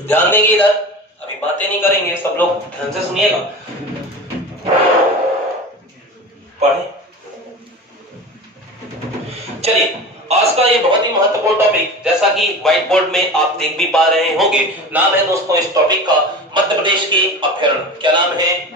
ध्यान देंगे इधर, अभी बातें नहीं करेंगे, सब लोग ध्यान से सुनिएगा। पढ़े। चलिए, आज का ये बहुत ही महत्वपूर्ण टॉपिक, जैसा कि व्हाइट बोर्ड में आप देख भी पा रहे होंगे, नाम है दोस्तों इस टॉपिक का मध्य प्रदेश के अभ्यारण्य। क्या नाम है?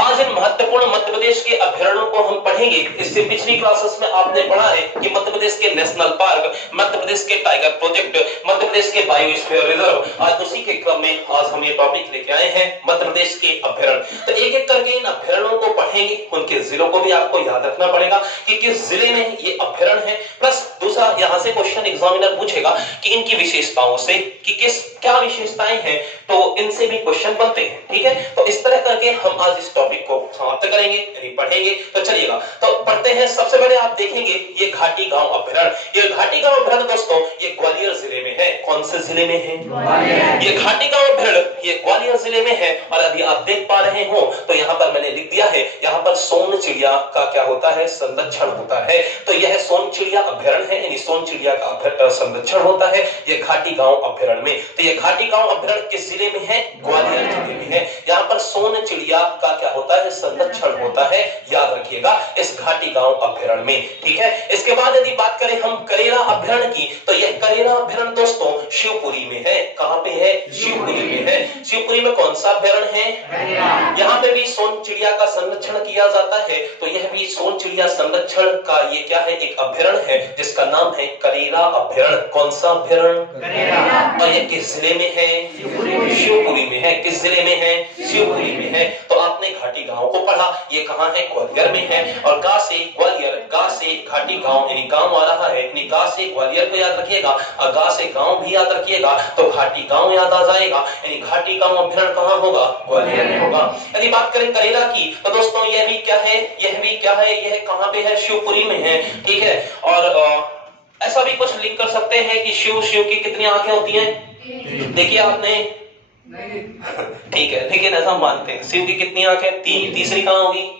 आज इन महत्वपूर्ण मध्य प्रदेश के अभ्यारण्यों को हम पढ़ेंगे। इससे पिछली क्लासेस में आपने पढ़ा है कि मध्य प्रदेश के नेशनल पार्क, मध्य प्रदेश के टाइगर प्रोजेक्ट, मध्य प्रदेश के बायोस्फीयर रिजर्व, आज उसी के क्रम में आज हम ये टॉपिक लेके आए हैं मध्य प्रदेश के अभ्यारण्य। तो एक एक करके इन अभ्यारण्यों को पढ़ेंगे, उनके जिलों को भी आपको याद रखना पड़ेगा कि किस जिले में ये अभ्यारण्य है, प्लस दूसरा यहां से क्वेश्चन एग्जामिनर पूछेगा कि इनकी विशेषताओं से कि किस क्या विशेषताएं हैं, तो इनसे भी क्वेश्चन बनते हैं। ठीक है, तो इस तरह करके हम आज इस टॉपिक को समाप्त करेंगे, यानी पढ़ेंगे। तो चलिएगा, तो पढ़ते हैं। सबसे पहले आप देखेंगे ये घाटी गांव अभ्यारण्य। ये घाटी गांव अभ्यारण्य दोस्तों ये ग्वालियर जिले में है। कौन से जिले में है? ग्वालियर। ये घाटी गांव अभ्यारण्य ये ग्वालियर जिले में है। और अभी आप देख पा रहे हो तो यहाँ पर मैंने लिख दिया है, यहाँ पर सोन चिड़िया का क्या होता है? संरक्षण होता है। तो यह सोन चिड़िया अभ्यारण्य है, यानी सोन चिड़िया का संरक्षण होता है ये घाटी गांव अभ्यारण्य में। तो ये घाटी गांव अभ्यारण्य किस जिले में है? ग्वालियर जिले में है। यहाँ पर सोन चिड़िया का क्या होता है? संरक्षण होता है, याद रखिएगा इस घाटी गांव अभ्यारण्य में। ठीक है, इसके बाद यदि बात करें हम करेरा अभ्यारण्य की, तो यह करेरा अभ्यारण्य दोस्तों शिवपुरी में है। कहां पे है? शिवपुरी में है। शिवपुरी में कौन सा अभ्यारण्य है? यहाँ पे भी सोन चिड़िया का संरक्षण किया जाता है। तो यह भी सोन चिड़िया संरक्षण का ये क्या है? एक अभ्यारण्य है जिसका नाम है करेरा अभ्यारण्य। कौन सा अभ्यारण्य? करेरा। और ये किस जिले में है? शिवपुरी में है। किस जिले में है? शिवपुरी में है। तो आपने घाटी गांव को पढ़ा, ये कहां है? ग्वालियर में है। और गा से ग्वालियर, गा से घाटी गांव, यानी गांव आ रहा है, यानी गा से ग्वालियर को याद रखिएगा और गा से गांव भी याद रखिएगा, तो घाटी गांव याद आ जाएगा। यानी घाटी गांव अभ्यारण्य कहां होगा? ग्वालियर में होगा। यदि बात करें करेरा की, तो दोस्तों यह भी क्या है? यह भी क्या है? यह कहां पे है? शिवपुरी में है। ठीक है, और ऐसा भी कुछ लिंक कर सकते हैं कि शिव की कितनी आंखें होती हैं? देखिए आपने, ठीक है, लेकिन ऐसा मानते हैं शिव की कितनी आंखें? 3। तीसरी कहां होगी?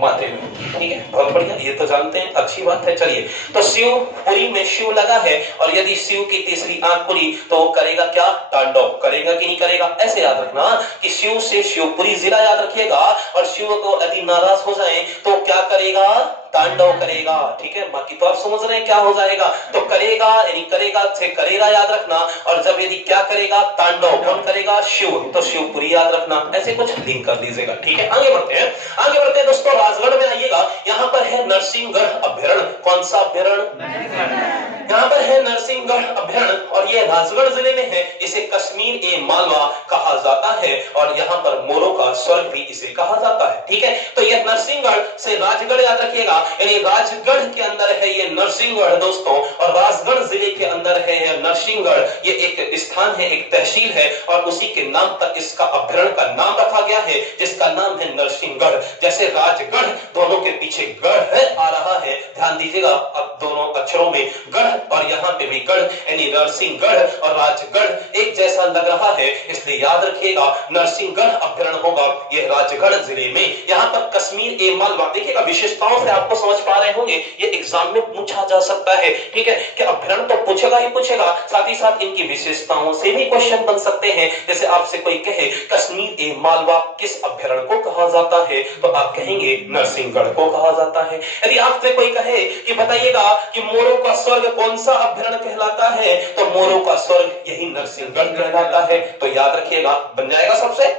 माथे में। ठीक है, बहुत बढ़िया, ये तो जानते हैं, अच्छी बात है। चलिए, तो शिवपुरी में शिव लगा है, और यदि शिव की तीसरी आंख खुली तो करेगा क्या? तांडव करेगा कि नहीं करेगा? ऐसे याद रखना कि शिव से शिवपुरी जिला याद रखिएगा, और शिव को यदि नाराज हो जाए तो क्या करेगा? तांडव करेगा। ठीक है, बाकी तो आप समझ रहे हैं क्या हो जाएगा। तो करेगा यानी करेगा से करेगा याद रखना, और जब यदि क्या करेगा? तांडव। कौन करेगा? शिव। तो शिवपुरी याद रखना। ऐसे कुछ लिंक कर दीजिएगा। ठीक है, आगे बढ़ते हैं। आगे बढ़ते हैं दोस्तों, राजगढ़ में आइएगा। यहाँ पर है नरसिंहगढ़ अभ्यारण्य। कौन सा अभ्यारण्य? यहाँ पर है नरसिंहगढ़ अभ्यारण्य, और यह राजगढ़ जिले में है। इसे कश्मीर ए मालवा कहा जाता है, और यहाँ पर मोरों का स्वर्ग भी इसे कहा जाता है। ठीक है, तो यह नरसिंहगढ़ से राजगढ़ याद रखिएगा, यानी राजगढ़ के अंदर है ये नरसिंहगढ़ दोस्तों, और राजगढ़ जिले के अंदर है यह नरसिंहगढ़। ये एक स्थान है, एक तहसील है, और उसी के नाम तक इसका अभ्यारण्य का नाम रखा गया है, जिसका नाम है नरसिंहगढ़। जैसे राजगढ़ दोनों के पीछे गढ़ है आ रहा है, ध्यान दीजिएगा, अब दोनों अक्षरों में गढ़ और यहाँ पे भी गढ़, यानी नरसिंहगढ़ और राजगढ़ एक जैसा लग रहा है, इसलिए याद रखिएगा नरसिंहगढ़ अभ्यारण्य होगा ये राजगढ़ जिले में। यहाँ पर कश्मीर ए मालवा, देखिएगा विशेषताओं से आपको समझ पा रहे होंगे, ये एग्जाम में पूछा जा सकता है। ठीक है, कि अभ्यारण्य तो पूछेगा ही पूछेगा, साथ ही साथ इनकी विशेषताओं से भी क्वेश्चन बन सकते हैं। जैसे आपसे कोई कहे कश्मीर ए मालवा किस अभ्यारण्य को कहा जाता है, तो आप कहेंगे नरसिंहगढ़ को कहा जाता है। यदि आपसे कोई कहे कि बताइएगा कि मोरों का स्वर्ग कौन सा अभ्यारण्य कहलाता है, तो मोरों का स्वर्ग यही नरसिंहगढ़ कहलाता है। तो याद रखिएगा, बन जाएगा, सबसे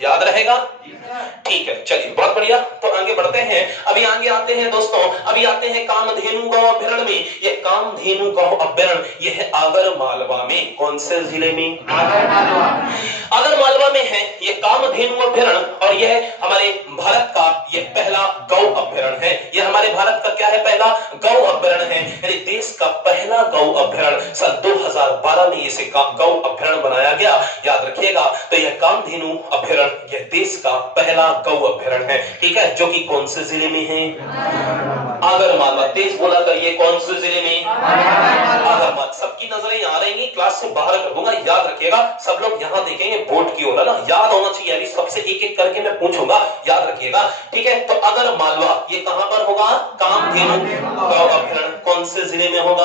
याद रहेगा। ठीक है, चलिए बहुत बढ़िया। तो आगे बढ़ते हैं, अभी आगे आते हैं दोस्तों, अभी आते हैं कामधेनु गांव अभ्यारण्य में। ये कामधेनु गांव अभ्यारण्य ये है आगर मालवा में। कौन से जिले में? आगर मालवा में है ये कामधेनु अभ्यारण्य, और यह हमारे भारत का ये पहला गौ अभ्यारण्य है। यह हमारे भारत का क्या है? पहला गौ अभ्यारण्य है, यानी देश का पहला गौ अभ्यारण्य। सन 2012 में इसे गौ अभ्यारण्य बनाया गया, याद रखिएगा। तो यह कामधेनु अभ्यारण्य यह देश का पहला गौ अभ्यारण्य है। ठीक है, जो कि कौन से जिले में है? आगर मालवा। तेज बोला करिए, कौन से जिले में? आगर मालवा। सबकी नजरें यहाँ रहेंगी, क्लास से बाहर कर दूंगा, याद रखिएगा। सब लोग यहाँ देखेंगे बोर्ड की ओर, है ना, याद होना चाहिए। यानी सबसे एक एक करके मैं पूछूंगा, याद रखिएगा, ठीक है। तो आगर मालवा ये कहां पर होगा? कामधेनु गौ अभ्यारण्य कौन से जिले में होगा?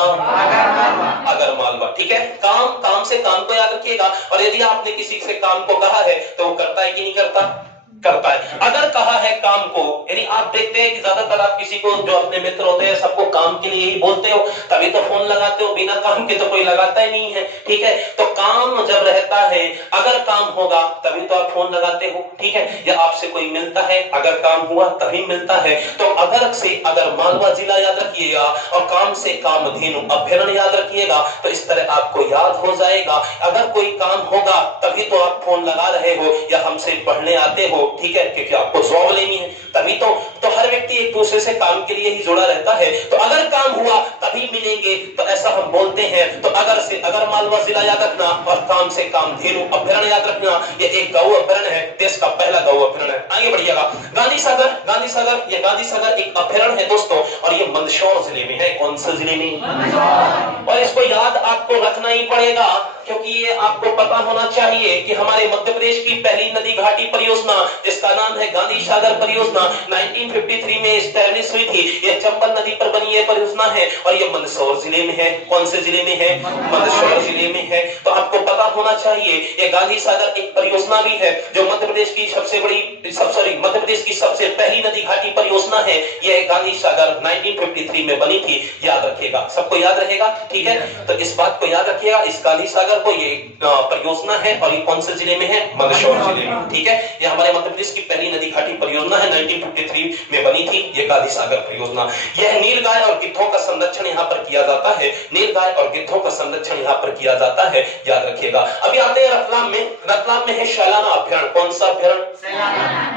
आगर मालवा, ठीक है। काम से काम को याद रखिएगा। और यदि आपने किसी से काम को कहा है तो वो करता है कि नहीं करता? करता है। अगर कहा है काम को, यानी आप देखते हैं कि ज्यादातर आप किसी को, जो अपने मित्र होते हैं, सबको काम के लिए ही बोलते हो, तभी तो फोन लगाते हो, बिना काम के तो कोई लगाता ही नहीं है, ठीक है। तो काम जब रहता है, अगर काम होगा तभी तो आप फोन लगाते हो, ठीक है। या आपसे कोई मिलता है, अगर काम हुआ तभी मिलता है। तो अगर से अगर मालवा जिला याद रखिएगा और काम से कामधेनु अभ्यारण्य याद रखिएगा, तो इस तरह आपको याद हो जाएगा। अगर कोई काम होगा तभी तो आप फोन लगा रहे हो या हमसे पढ़ने आते हो, ठीक है, क्योंकि आपको जॉब लेनी है, तभी तो हर व्यक्ति एक दूसरे से काम के लिए ही जुड़ा रहता है। तो अगर काम हुआ तभी मिलेंगे, तो ऐसा हम बोलते हैं। तो अगर से अगर मालवा जिला याद रखना और काम से कामधेनु अभ्यारण्य याद रखना। ये एक गौ अभ्यारण्य है, देश का पहला गौ अभ्यारण्य है। आगे बढ़िएगा। गांधी सागर ये गांधी सागर एक अभ्यारण्य है दोस्तों, और ये मंदसौर जिले में है। कौन से जिले में? और इसको याद आपको रखना ही पड़ेगा, क्योंकि ये आपको पता होना चाहिए कि हमारे मध्य प्रदेश की पहली नदी घाटी परियोजना, जिसका नाम है गांधी सागर परियोजना, 1953 में एस्टैब्लिश हुई थी। ये चंबल नदी पर बनी ये परियोजना है और ये मंदसौर जिले में है। कौन से जिले में है? मंदसौर जिले में है। तो आपको पता होना चाहिए ये गांधी सागर एक परियोजना भी है, जो मध्य प्रदेश की मध्य प्रदेश की सबसे पहली नदी घाटी परियोजना है। ये गांधी सागर 1953 में बनी थी, याद रखिएगा, सबको याद रहेगा, ठीक है। तो इस बात को याद रखिएगा, इस गांधी सागर को ये परियोजना है और ये कौन से जिले में है? मंदसौर जिले में, ठीक है। ये हमारे मध्य प्रदेश की पहली नदी घाटी परियोजना है, 1953 में बनी थी ये गांधी सागर परियोजना। यह नीलगाय और गिद्धों का संरक्षण यहाँ पर किया जाता है। नीलगाय और गिद्धों का संरक्षण यहाँ पर किया जाता है, याद रखिएगा। अभी आते हैं रतलाम में है सैलाना अभ्यारण्य। कौन सा अभ्यारण्य?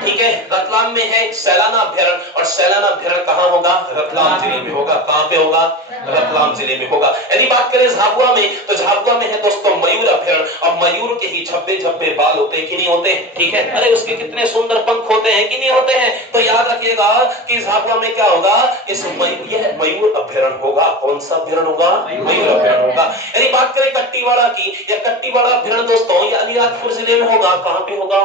ठीक है, रतलाम में है सैलाना अभ्यारण्य। और सैलाना अभ्यारण्य कहाँ होगा? रतलाम जिले में होगा। कहाँ पे होगा? रतलाम जिले में होगा। यदि बात करें झाबुआ में, तो झाबुआ में है दोस्तों मयूर अभ्यारण्य। और मयूर के ही झब्बे बाल होते हैं कि नहीं होते? ठीक है, अरे उसके कितने सुंदर पंख होते हैं कि नहीं होते हैं? तो याद रखिएगा कि झाबुआ में क्या होगा? इस यह मयूर अभ्यारण्य होगा। कौन सा अभ्यारण्य होगा? मयूर अभ्यारण्य होगा। यदि बात करें कट्टीवाड़ा की, या कट्टीवाड़ा अभ्यारण्य दोस्तों ये अलीराजपुर जिले में होगा। कहाँ पे होगा?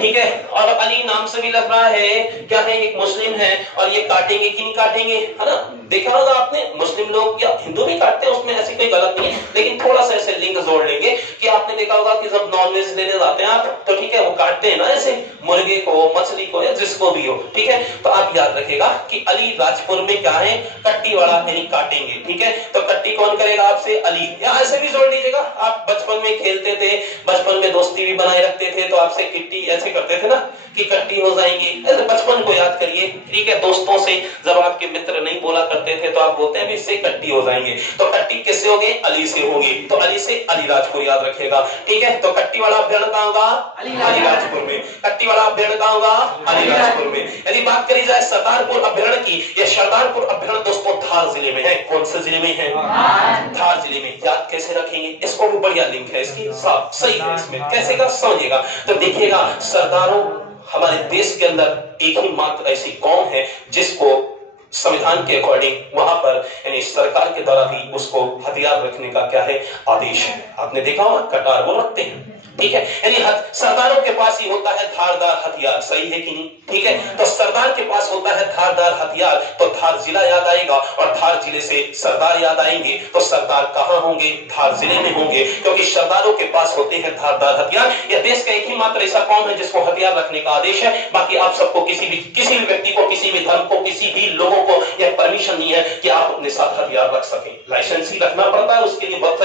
ठीक है, और अली नाम से भी लग रहा है, क्या है, एक मुस्लिम है और ये काटेंगे कि नहीं काटेंगे, है ना? देखा होगा आपने, मुस्लिम लोग या हिंदू भी काटते हैं, उसमें ऐसी कोई गलत नहीं है, लेकिन थोड़ा सा ऐसे लिंक जोड़ लेंगे कि आपने देखा होगा कि जब नॉनवेज लेने जाते हैं आप, तो ठीक है, वो काटते हैं ना ऐसे मुर्गे को, मछली को, या जिसको भी हो, ठीक है। तो आप याद रखिएगा कि अलीराजपुर में क्या है? कट्टीवाड़ा, यानी काटेंगे, ठीक है। तो कट्टी कौन करेगा आपसे? अली। या ऐसे भी जोड़ दीजिएगा, आप बचपन में खेलते थे, बचपन में दोस्ती भी बनाए रखते थे, तो आपसे किट्टी ऐसे करते थे ना कि कट्टी हो जाएंगे। ऐसे बचपन को याद करिए, ठीक है। दोस्तों से जब आपके मित्र नहीं बोला करते थे तो आप बोलते हैं इससे कट्टी हो जाएंगे, तो कट्टी किससे होगी? अली से होगी। तो अली से अलीराजपुर याद रखिएगा, ठीक है। तो कट्टीवाड़ा अभ्यारण्य कहाँ होगा? अलीराजपुर में। कट्टीवाड़ा अभ्यारण्य कहाँ होगा? अलीराजपुर में। यदि बात करी जाए सरदारपुर अभ्यारण्य की, यह सरदारपुर अभ्यारण्य दोस्तों धार जिले में है। कौन से जिले में है? धार जिले में। याद कैसे रखेंगे? इसको भी बढ़िया लिंक है इसकी, साफ सही है इसमें, कैसे का समझिएगा। तो देखिएगा, सरदारों हमारे देश के अंदर एक ही मात्र ऐसी कौम है जिसको संविधान के अकॉर्डिंग वहां पर यानी सरकार के द्वारा भी उसको हथियार रखने का क्या है? आदेश है। आपने देखा होगा कटार वो रखते हैं, ठीक है। यानी सरदारों के पास ही होता है धारदार हथियार, सही है कि नहीं? ठीक है, तो सरदार के पास होता है धारदार हथियार, तो धार जिला याद आएगा, और धार जिले से सरदार याद आएंगे। तो सरदार कहाँ होंगे? धार जिले में होंगे, क्योंकि सरदारों के पास होते हैं धारदार हथियार। यह देश का एक ही मात्र ऐसा कौम है जिसको हथियार रखने का आदेश है। बाकी आप सबको किसी भी व्यक्ति को, किसी भी धर्म को, किसी भी लोगों को यह परमिशन नहीं है कि आप अपने साथ हथियार रख सकें। लाइसेंस ही रखना पड़ता है, उसके लिए बहुत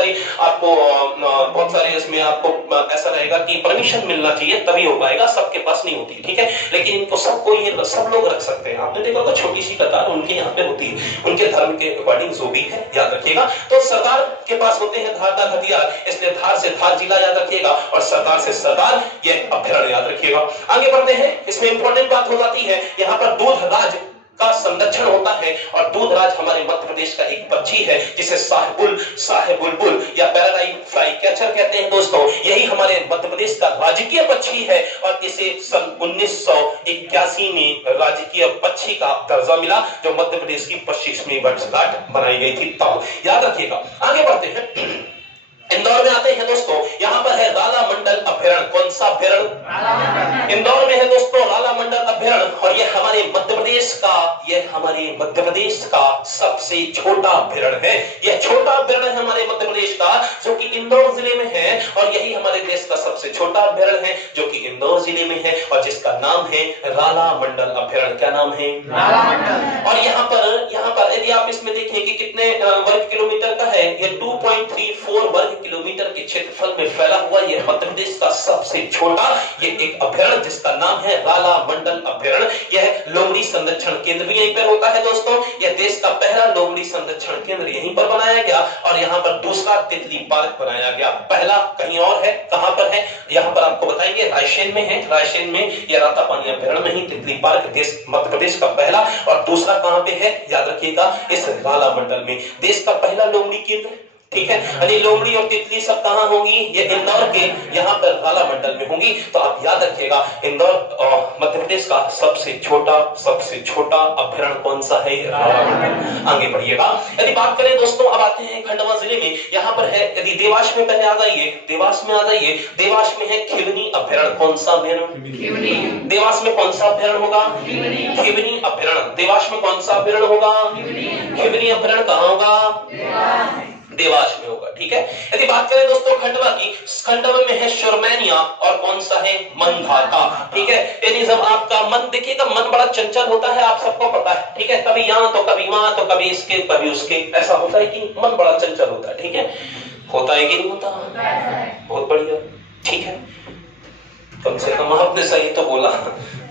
सारे इसमें आपको ऐसा रहेगा कि परमिशन मिलना चाहिए तभी हो पाएगा, सबके पास नहीं होती, ठीक है। लेकिन इनको सबको ये सब लोग रख सकते हैं। आपने देखा होगा छोटी सी कतार उनके यहाँ पे होती है, उनके धर्म के अकॉर्डिंग जो भी है, याद रखिएगा। तो सरदार के पास होते हैं धारदार हथियार, इसलिए धार से धार जिला याद रखिएगा, और सरदार से सरदार ये अभ्यारण्य याद रखिएगा। आगे बढ़ते हैं, इसमें इंपॉर्टेंट बात हो जाती है यहाँ पर दूध राज का संरक्षण होता है। और दूधराज हमारे मध्य प्रदेश का एक पक्षी है जिसे साहेबुलबुल या पैराडाइज फ्लाई कैचर कहते हैं दोस्तों। यही हमारे मध्य प्रदेश का राजकीय पक्षी है और इसे सन 1981 में राजकीय पक्षी का दर्जा मिला, जो मध्य प्रदेश की 25वीं वर्षगांठ बनाई गई थी तब। याद रखिएगा। आगे बढ़ते हैं, इंदौर में आते हैं दोस्तों। यहाँ पर है राला मंडल अभ्यारण्य। कौन सा अभ्यारण्य? इंदौर में है दोस्तों राला मंडल अभ्यारण्य। और यह हमारे मध्य प्रदेश का सबसे छोटा अभ्यारण्य है। यह छोटा अभ्यारण्य है हमारे मध्य प्रदेश का, जो कि इंदौर जिले में है। और यही हमारे देश का सबसे छोटा अभ्यारण्य है जो कि इंदौर जिले में है और जिसका नाम है राला मंडल अभ्यारण्य। क्या नाम है? राला मंडल। और यहाँ पर यदि आप इसमें देखें कि कितने वर्ग किलोमीटर का है, यह 2.34 वर्ग किलोमीटर के क्षेत्रफल में फैला हुआ यह मध्य प्रदेश का सबसे छोटा ये एक अभ्यारण्य जिसका नाम है राला मंडल अभ्यारण्य। यह लोमड़ी संरक्षण केंद्र भी यहीं पर होता है दोस्तों। यह देश का पहला लोमड़ी संरक्षण केंद्र यहीं पर बनाया गया और यहाँ पर दूसरा तितली पार्क बनाया गया। पहला कहीं और है, कहां पर है यहाँ पर आपको बताएंगे, रायसेन में है। रायसेन में यह रातापानी अभ्यारण्य में ही तितली पार्क देश मध्य प्रदेश का पहला, और दूसरा कहां पे है याद रखिएगा, इस राला मंडल में। देश का पहला लोमड़ी केंद्र, ठीक है। यानी लोमड़ी और तितली सब कहां होंगी? ये इंदौर के यहाँ पर राला मंडल में होंगी। तो आप याद रखिएगा इंदौर मध्य प्रदेश का सबसे छोटा अभ्यारण्य कौन सा है? राला मंडल। आगे बढ़िएगा। यदि बात करें दोस्तों, अब आते हैं खंडवा जिले में। यहाँ पर है, यदि देवास में पहले आ जाइए, देवास में है खिवनी अभ्यारण्य। कौन सा अभ्यारण्य? देवास में कौन सा अभ्यारण्य होगा? खिवनी अभ्यारण्य। देवास में कौन सा अभ्यारण्य होगा? खिवनी अभ्यारण्य कहाँ होगा? देवास में होगा, ठीक है। यदि बात करें दोस्तों खंडवा की, खंडवा में है सुरमैनिया और कौन सा है? मनधाता, ठीक है। यानी जब आपका मन, देखिएगा मन बड़ा चंचल होता है, आप सबको पता है, ठीक है। कभी यहाँ तो कभी वहां तो कभी इसके कभी उसके, ऐसा होता है कि मन बड़ा चंचल होता है, ठीक है। होता है कि नहीं होता? बहुत बढ़िया, ठीक है। कम से कम आपने सही तो बोला,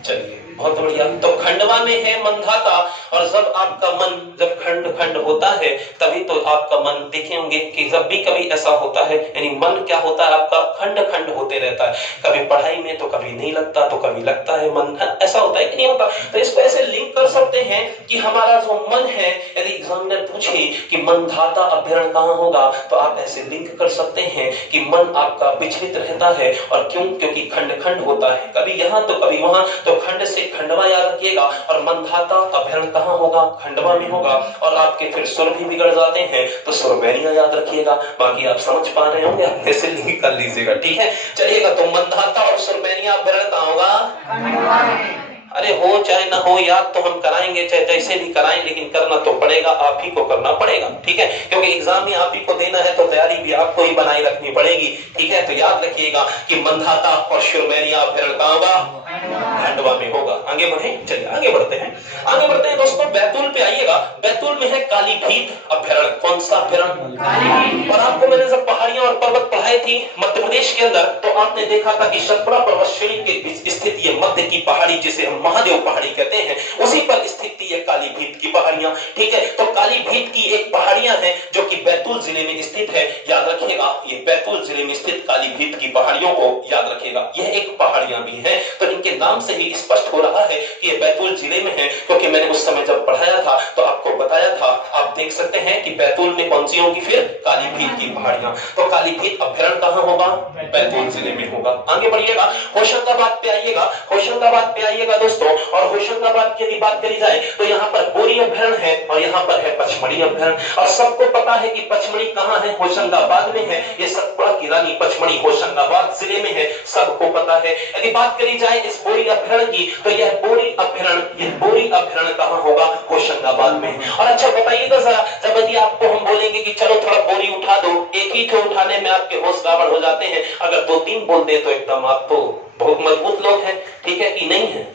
चलिए बहुत बढ़िया। तो खंडवा में है मनधाता, और जब आपका मन जब खंड होता है तभी तो आपका मन देखे होंगे कि जब भी कभी ऐसा होता है, यानी मन क्या होता है आपका खंड होते रहता है। कभी पढ़ाई में तो कभी नहीं लगता, तो कभी लगता है मन, ऐसा होता है कि नहीं होता? तो इसको ऐसे लिंक कर सकते हैं कि हमारा जो मन है, यदि एग्जामिनर पूछे कि मनधाता अभ्यारण्य कहाँ होगा, तो आप ऐसे लिंक कर सकते हैं कि मन आपका विचलित रहता है। और क्यों? क्योंकि खंड होता है, कभी यहाँ तो कभी वहां। तो खंड से खंडवा याद रखिएगा। और मनधाता अभ्यारण्य कहाँ होगा? खंडवा में होगा। और आपके फिर सुर भी बिगड़ जाते हैं तो सुरमैनिया याद रखिएगा। बाकी आप समझ पा रहे होंगे, आप ऐसे लिंक कर लीजिएगा, ठीक है। चलिएगा, तो मनधाता और सुरमैनिया अभ्यारण्य कहाँ होगा? खंडवा में। अरे हो चाहे ना हो, याद तो हम कराएंगे, चाहे जैसे भी कराएं, लेकिन करना तो पड़ेगा, आप ही को करना पड़ेगा, ठीक है। क्योंकि एग्जाम में आप ही को देना है, तो तैयारी भी आपको ही बनाई रखनी पड़ेगी, ठीक है। तो याद रखिएगा कि मनधाता और सुरमैनिया अभ्यारण्य कहाँ होगा? खंडवा में होगा। आगे बढ़े, चलिए आगे बढ़ते हैं दोस्तों। बैतूल पे आइएगा। बैतूल में है कालीभीत अभ्यारण्य। कौन सा अभ्यारण्य? और आपको मैंने जब पहाड़ियां और पर्वत पढ़ाई थी मध्य प्रदेश के अंदर, तो आपने देखा था कि सतपुड़ा पर्वत श्रेणी के बीच स्थित ये मध्य की पहाड़ी, जिसे हम महादेव पहाड़ी कहते हैं, उसी पर स्थित थी ये कालीभीत की पहाड़ियां, ठीक है। तो कालीभीत की एक पहाड़ियां हैं जो कि बैतूल जिले में स्थित है। याद रखिएगा, ये बैतूल जिले में स्थित कालीभीत की पहाड़ियों को याद रखिएगा। यह एक पहाड़ियां भी हैं, तो इनके नाम से ही स्पष्ट हो रहा है कि ये बैतूल जिले में है। क्योंकि मैंने उस समय जब पढ़ाया था तो आपको बताया था, आप देख सकते हैं कि बैतूल में कौन सी होगी? फिर कालीभीत की पहाड़ियां। तो कालीभीत अभ्यारण्य कहाँ होगा? बैतूल जिले में होगा। आगे बढ़िएगा, होशंगाबाद पे आइएगा। होशंगाबाद पे आइएगा दोस्तों, और होशंगाबाद की यदि बात करी जाए तो यहाँ पर बोरी अभ्यारण्य है और यहाँ पर है पचमढ़ी अभ्यारण्य। और सबको पता है कि पचमढ़ी कहाँ है? होशंगाबाद में है। ये सतपुड़ा की रानी पचमढ़ी होशंगाबाद जिले में है, सबको पता है। यदि बात करी जाए इस बोरी अभ्यारण्य की, तो यह बोरी अभ्यारण्य कहाँ होगा? होशंगाबाद में। और अच्छा बताइएगा जरा, जब यदि आपको हम बोलेंगे कि चलो थोड़ा बोरी उठा दो, एक ही थे उठाने में आपके होश गड़बड़ हो जाते हैं। अगर 2-3 बोल दे तो एकदम आप तो बहुत मजबूत लोग हैं, ठीक है कि नहीं है?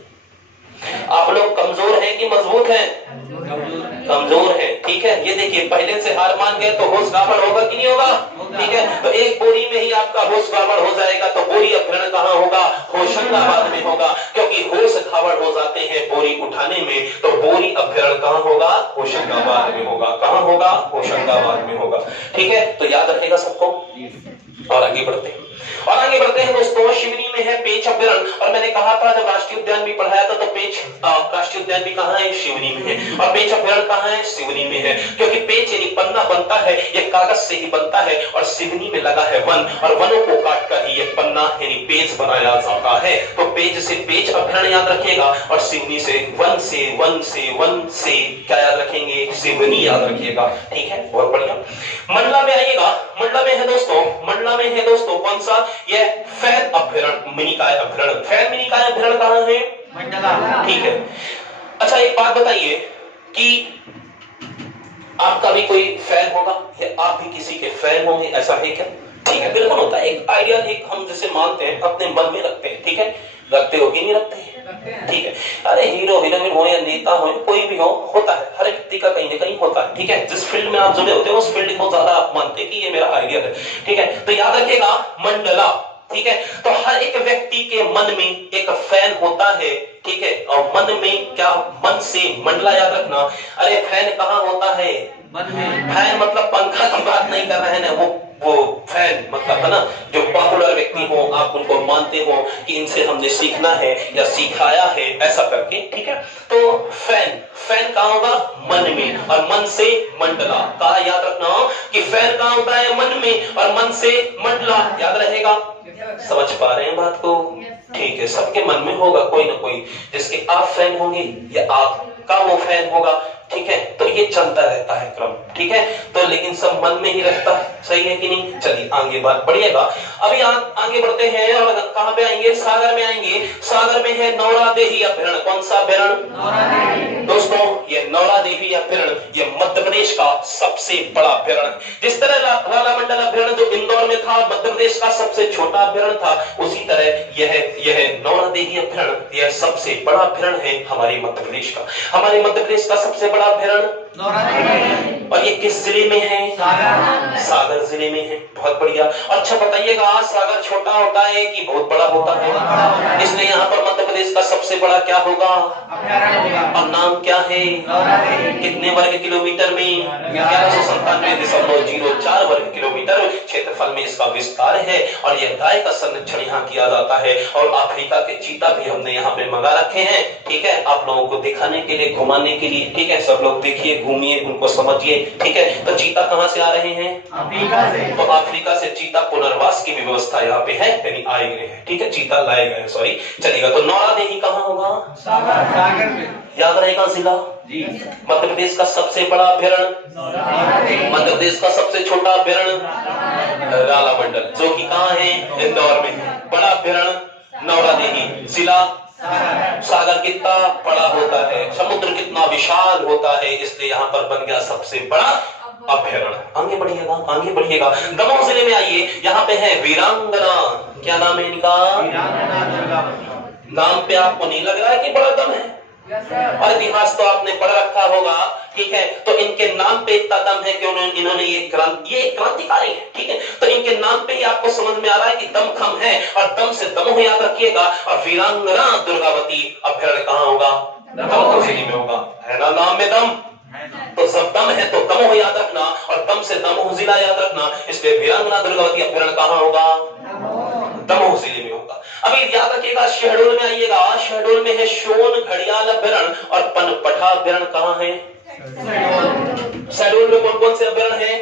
आप लोग कमजोर हैं कि मजबूत हैं? कमजोर है, ठीक है। ये देखिए, पहले से हार मान गए तो होश गड़बड़ होगा कि नहीं होगा? ठीक है, तो एक बोरी में ही आपका होश गड़बड़ हो जाएगा। तो बोरी अभ्यारण्य कहाँ होगा? होशंगाबाद में होगा। क्योंकि होश गड़बड़ हो जाते हैं बोरी उठाने में, तो बोरी अभ्यारण्य कहाँ होगा? होशंगाबाद में होगा। कहाँ होगा? होशंगाबाद में होगा, ठीक है। तो याद रहेगा सबको। और आगे बढ़ते हैं। और आगे बढ़ते हैं दोस्तों, शिवनी में है पेंच अभ्यारण्य। और मैंने कहा था जब राष्ट्रीय उद्यान भी पढ़ाया था तो पेंच राष्ट्रीय उद्यान भी कहाँ है? शिवनी में है। और पेंच अभ्यारण्य कहाँ है? सिवनी में है। क्योंकि पेंच यानी पन्ना बनता है ये कागज से ही बनता है, और सिवनी में लगा है वन, और वनों को काट कर ही ये पन्ना यानी पेज बनाया जाता है। तो पेज से पेंच अभ्यारण्य याद रखिएगा, और सिवनी से वन से क्या याद रखेंगे? सिवनी याद रखिएगा। ठीक है, बहुत बढ़िया। मंडला में आइएगा, मंडला में है दोस्तों कौन सा? ये फैन अभ्यारण्य, मिनिकाय अभ्यारण्य। फैन मिनिकाय अभ्यारण्य कहाँ है? मंडला। ठीक है। अच्छा एक बात बताइए कि आपका भी कोई फैन होगा या आप भी किसी के फैन होंगे, ऐसा है क्या? ठीक है, बिल्कुल होता है। एक आइडिया एक हम जैसे मानते हैं अपने मन में रखते हैं। ठीक है, रखते हो कि नहीं रखते? ठीक है। अरे हीरो हीरोइन हो या नेता हो, कोई भी हो, होता है, हर व्यक्ति का कहीं ना कहीं होता है। ठीक है, जिस फील्ड में आप जुड़े होते हो उस फील्ड को ज्यादा आप मानते हैं कि ये मेरा आइडिया है। ठीक है, तो याद रखिएगा मंडला। ठीक है, तो हर एक व्यक्ति के मन में एक फैन होता है। ठीक है, और मन में क्या? मन से मंडला याद रखना। अरे फैन कहाँ होता है? मन में। फैन मतलब पंखा की बात नहीं कर रहे हैं, वो फैन मतलब है ना, जो पॉपुलर व्यक्ति हो, आप उनको मानते हो कि इनसे हमने सीखना है या सिखाया है, ऐसा करके। ठीक है, तो फैन कहाँ होगा? मन में, और मन से मंडला। कहा याद रखना कि फैन कहाँ होता है? मन में, और मन से मंडला। याद रहेगा? समझ पा रहे हैं बात को? ठीक है, सबके मन में होगा कोई ना कोई, जिसके आप फैन होंगे या आपका वो फैन होगा। ठीक है, तो ये चलता रहता है क्रम। ठीक है, तो लेकिन सब मन में ही रहता है, सही है कि नहीं? चलिए आगे बात बढ़िएगा। अभी आगे बढ़ते हैं और कहां पे आएंगे? सागर में आएंगे। सागर में है नौरा देवी अभ्यारण्य। कौन सा अभ्यारण्य? दोस्तों ये नौरा देवी अभ्यारण्य ये मध्य प्रदेश का सबसे बड़ा अभ्यारण्य। जिस तरह लाला मंडल अभ्यारण्य जो इंदौर में था मध्य प्रदेश का सबसे छोटा अभ्यारण्य था, उसी तरह यह नौरा देवी अभ्यारण्य यह सबसे बड़ा अभ्यारण्य है हमारे मध्य प्रदेश का। हमारे मध्य प्रदेश का सबसे बड़ा अभ्यारण्य और ये किस जिले में है? सागर जिले में है। बहुत बढ़िया। अच्छा बताइएगा, सागर छोटा होता है कि बहुत बड़ा होता है? इसलिए यहाँ पर मध्य प्रदेश का सबसे बड़ा क्या होगा? और नाम क्या है? कितने वर्ग किलोमीटर में? 1197.04 वर्ग किलोमीटर क्षेत्रफल में इसका विस्तार है। और यह गाय का संरक्षण यहाँ किया जाता है। और अफ्रीका के चीता भी हमने यहाँ पे मंगा रखे हैं। ठीक है, आप लोगों को दिखाने के लिए, घुमाने के लिए। ठीक है, सब लोग देखिए, घूमिए, उनको समझिए। ठीक है, तो चीता कहाँ से आ रहे हैं? अफ्रीका से। तो अफ्रीका से चीता पुनर्वास की व्यवस्था यहाँ पे है, यानी आए गए हैं। ठीक है, चीता लाए गए, सॉरी, चलेगा। तो नौरा देवी कहाँ होगा? सागर में। याद रहेगा जिला? मध्य प्रदेश का सबसे बड़ा अभ्यारण्य, मध्य प्रदेश का सबसे छोटा अभ्यारण्य लाला मंडल, जो कि कहाँ है? इंदौर में। बड़ा अभ्यारण्य नौरा देवी। जिला सागर कितना बड़ा होता है, समुद्र कितना विशाल होता है, इसलिए यहाँ पर बन गया सबसे बड़ा अभ्यारण्य। आगे बढ़िएगा। दमोह जिले में आइए, यहाँ पे है वीरांगना। क्या नाम है इनका? नाम पे आपको नहीं लग रहा है कि बड़ा दम है? और इतिहास तो आपने पढ़ रखा होगा। ठीक है, तो इनके नाम पे इतना दम है कि इन्होंने ये क्रांतिकारी है। ठीक है, तो इनके नाम पे ही आपको समझ में आ रहा है कि दम खम है, और दम से दमोह याद रखिएगा। और वीरांगना दुर्गावती अभ्यारण्य कहाँ होगा? दमोह जिले में होगा, है ना? नाम में दम, तो सब दम है तो दमोह याद रखना, और दम से दमोह जिला याद रखना। इसलिए वीरांगना दुर्गावती अभ्यारण्य कहाँ होगा? दमोह जिले में होगा। अभी याद रखिएगा, शहडोल में आइएगा। शहडोल में है सोन घड़ियाल अभ्यारण्य, और पनपठा अभ्यारण्य कहाँ है? शहडोल में कौन कौन से अभ्यारण्य है?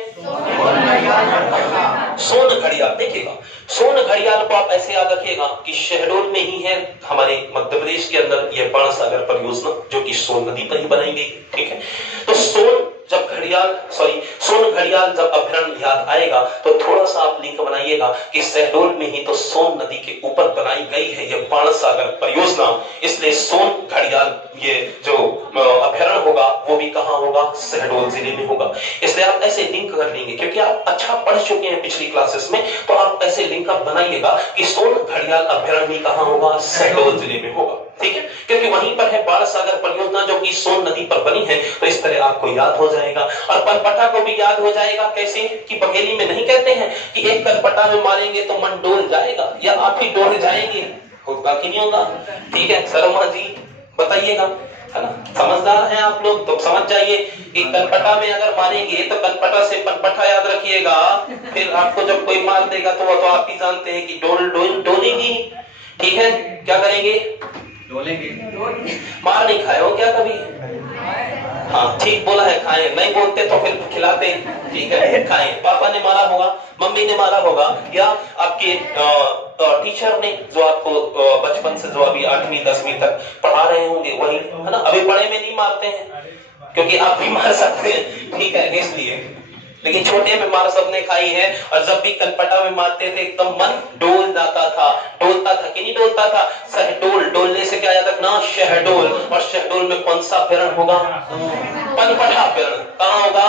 सोन घड़ियाल। देखिएगा, सोन घड़ियाल को आप ऐसे याद रखिएगा कि शहडोल में ही है हमारे मध्य प्रदेश के अंदर यह बाण सागर परियोजना, जो कि सोन नदी पर ही बनाई गई। ठीक है, तो सोन घड़ियाल जब अभ्यारण्य याद आएगा तो थोड़ा सा आप लिंक बनाइएगा कि शहडोल में ही तो सोन नदी के ऊपर बनाई गई है यह बाण सागर परियोजना। इसलिए सोन घड़ियाल ये जो अभ्यारण्य होगा वो भी कहाँ होगा? शहडोल जिले में होगा। इसलिए आप ऐसे लिंक कर लेंगे, क्योंकि आप अच्छा पढ़ चुके हैं पिछली क्लासेस में, तो आप ऐसे लिंक अप बनाइएगा कि सोन घड़ियाल अभ्यारण्य कहाँ होगा? शहडोल जिले में होगा। ठीक है, क्योंकि वहीं पर है बाण सागर परियोजना जो कि सोन नदी पर बनी है। तो इस तरह आपको याद हो जाएगा। और पनपठा को भी याद हो जाएगा। कैसे? कि बघेली में नहीं कहते हैं कि एक कनपटा में मारेंगे तो मन डोल जाएगा, या आप ही डोल जाएंगे, होगा कि नहीं होगा? ठीक है, शर्मा जी बताइएगा। है ना। समझदार हैं आप लोग तो समझ जाइए कि कनपटा में अगर मारेंगे तो कनपटा से पनपटा याद रखिएगा, फिर आपको जब कोई मार देगा तो वो तो आप ही जानते हैं कि डोलेगी। ठीक है, क्या करेंगे? डोलेंगे। मार नहीं खाए हो क्या कभी? हाँ ठीक बोला है, खाएं। नहीं बोलते तो फिर खिलाते। ठीक है, खाएं। पापा ने मारा होगा, मम्मी ने मारा होगा, या आपके टीचर ने जो आपको बचपन से जो अभी 8वीं 10वीं तक पढ़ा रहे होंगे वही, है ना। अभी बड़े में नहीं मारते हैं क्योंकि आप भी मार सकते हैं, ठीक है, इसलिए। लेकिन छोटे में मार सबने खाई है। और जब भी कनपटा में मारते थे एकदम मन डोल जाता था। डोलता था कि नहीं डोलता था? शहडोल। डोलने से क्या याद रखना? शहडोल। और शहडोल में कौन सा अभ्यारण होगा? पनपटा अभ्यारण। कहाँ होगा?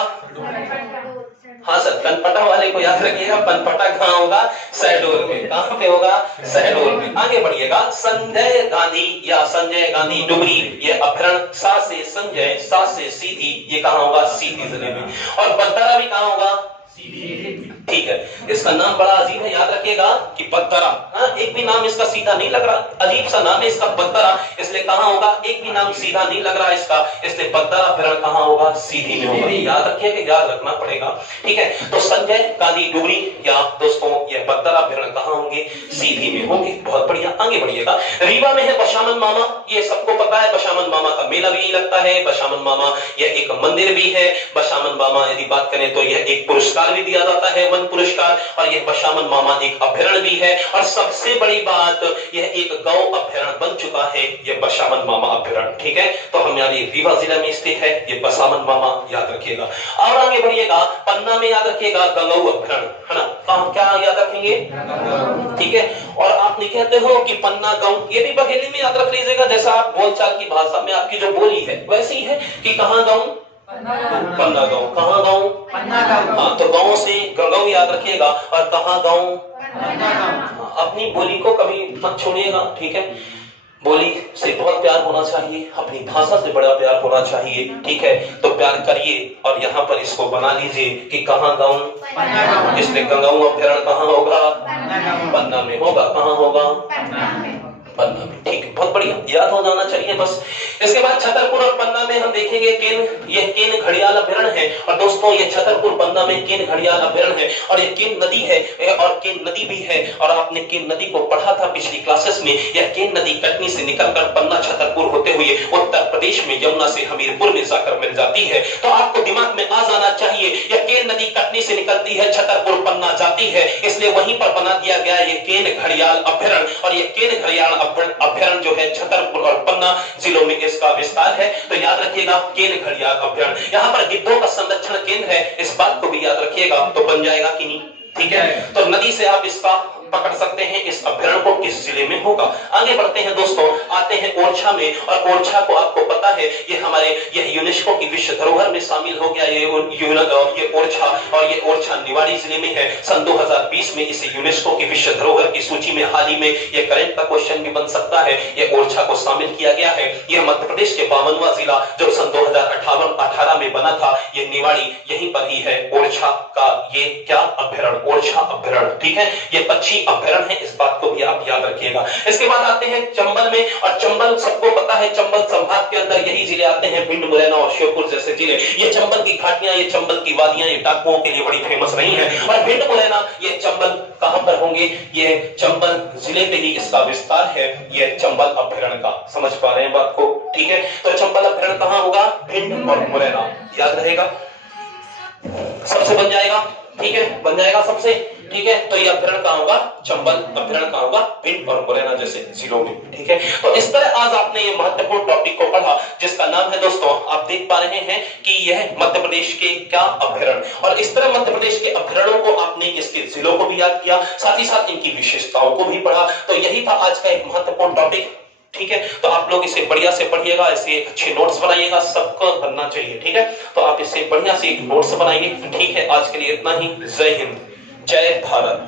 हाँ सर, कनपटा वाले को याद रखिएगा, पनपटा कहाँ होगा? शहडोल में। कहाँ पे होगा? शहडोल में। आगे बढ़िएगा। संजय गांधी या संजय गांधी डुगरी, ये अभ्यारण सा से संजय, सा से सीधी, ये कहाँ होगा? सीधी जिले में। और बगदरा भी कहाँ होगा? ठीक है, इसका नाम बड़ा अजीब है, याद रखिएगा कि बगदरा। हाँ, एक भी नाम इसका सीधा नहीं लग रहा, अजीब सा नाम है इसका बगदरा, इसलिए कहाँ होगा? एक भी नाम सीधा नहीं लग रहा इसका, इसलिए बगदरा अभ्यारण कहाँ होगा? सीधी में होगा। याद रखिएगा, याद रखना पड़ेगा। ठीक है, तो संजय गांधी डुगरी या दोस्तों ये बगदरा अभ्यारण कहाँ होंगे? सीधी में होंगे। बहुत बढ़िया, आगे बढ़िएगा। रीवा में है बशामन मामा, ये सबको पता है। बशामन मामा का मेला भी लगता है। बशामन मामा यह एक मंदिर भी है। बशामन मामा यदि बात करें तो यह एक पुरस्कार भी दिया जाता है, वन पुरस्कार। और यह बशामन मामा एक अभ्यारण भी है। और सबसे बड़ी बात, यह एक गौ अभ्यारण बन चुका है, यह बशामन मामा अभ्यारण। ठीक है, तो हम यानी रीवा जिला में स्थित है ये बशामन मामा, याद रखिएगा। और आगे बढ़िएगा, पन्ना में याद रखिएगा गंगऊ अभ्यारण, है ना। कहां क्या याद रखेंगे? ठीक है, और आप नहीं कहते हो कि पन्ना गांव, ये भी बघेली में याद रख लीजिएगा। जैसा आप बोलचाल की भाषा में आपकी जो बोली है वैसी ही है कि कहां गांव? पन्ना गांव। कहाँ गांव? पन्ना गांव। हाँ, तो गांव से गंगऊ याद रखिएगा। और कहाँ गांव? अपनी बोली को कभी मत छोड़िएगा। ठीक है, बोली से बहुत प्यार होना चाहिए, अपनी भाषा से बड़ा प्यार होना चाहिए। ठीक है, तो प्यार करिए और यहाँ पर इसको बना लीजिए कि कहाँ गांव, इसलिए गंगऊ अभ्यारण कहाँ होगा? पन्ना में होगा। कहाँ होगा? पन्ना में। ठीक है, बहुत बढ़िया, याद हो जाना चाहिए बस। इसके बाद छतरपुर और पन्ना में हम देखेंगे केन, यह केन घड़ियाल अभ्यारण है। और दोस्तों ये छतरपुर पन्ना में केन घड़ियाल अभ्यारण है। और ये केन नदी है और केन नदी भी है। और आपने केन नदी को पढ़ा था पिछली क्लासेस में। यह केन नदी कटनी से निकलकर पन्ना छतरपुर होते हुए उत्तर प्रदेश में यमुना से हमीरपुर में जाकर मिल जाती है। तो आपको दिमाग में आ जाना चाहिए यह केन नदी कटनी से निकलती है, छतरपुर पन्ना जाती है, इसलिए वहीं पर बना दिया गया ये केन घड़ियाल अभ्यारण। और ये केन घड़ियाल अभ्यारण जो है छतरपुर और पन्ना जिलों में इसका विस्तार है। तो याद रखिएगा केन घड़ियाल अभ्यारण। यहाँ पर गिद्धों का संरक्षण केंद्र है, इस बात को भी याद रखिएगा। तो बन जाएगा कि नहीं? ठीक है, तो नदी से आप इसका पकड़ सकते हैं इस अभ्यारण को किस जिले में होगा। आगे बढ़ते हैं दोस्तों, आते हैं ओरछा में। और ओरछा को आपको पता है ये हमारे यह यूनेस्को की विश्व धरोहर में शामिल हो गया। ये ओरछा, और ये ओरछा निवाड़ी जिले में है। सन 2020 में इसे यूनेस्को की विश्व धरोहर की सूची में हाल ही में ये करंट का क्वेश्चन भी बन सकता है, ये ओरछा को शामिल किया गया है। यह मध्य प्रदेश के 52वां जिला जो सन 2018 में बना था, ये निवाड़ी यहीं पर ही है। ओरछा का ये क्या अभ्यारण? ओरछा अभ्यारण। ठीक है, ये पक्षी अभ्यारण है, इस बात को भी आप याद रखिएगा। इसके बाद आते हैं चंबल में। और चंबल सबको पता है, चंबल संभाग के अंदर यही जिले आते हैं, भिंड, मुरैना और श्योपुर जैसे जिले। ये चंबल की घाटियां, ये चंबल की वादियां, ये डाकुओं के लिए बड़ी फेमस रही हैं। और भिंड, मुरैना, ये चंबल कहां पर होंगे? ये चंबल जिले पे ही इसका विस्तार है, ये चंबल अभ्यारण का। समझ पा रहे हैं बात को? ठीक है, तो चंबल अभ्यारण कहां होगा? भिंड और मुरैना, याद रहेगा, सबसे बन जाएगा। ठीक है, बन जाएगा सबसे। ठीक है, तो यह अभ्यारण कहां होगा? चंबल अभ्यारण कहां होगा? भिंड और मुरैना जैसे जिलों में। ठीक है, तो इस तरह आज आपने ये महत्वपूर्ण टॉपिक को पढ़ा जिसका नाम है दोस्तों, आप देख पा रहे हैं कि यह मध्य प्रदेश के क्या अभ्यारण। और इस तरह मध्य प्रदेश के अभ्यारणों को आपने इसके जिलों को भी याद किया, साथ ही साथ इनकी विशेषताओं को भी पढ़ा। तो यही था आज का एक महत्वपूर्ण टॉपिक। ठीक है, तो आप लोग इसे बढ़िया से पढ़िएगा, इसे अच्छे नोट्स बनाइएगा, सबको बनना चाहिए। ठीक है, तो आप इसे बढ़िया से नोट्स बनाइए। ठीक है, आज के लिए इतना ही। जय हिंद, जय भारत।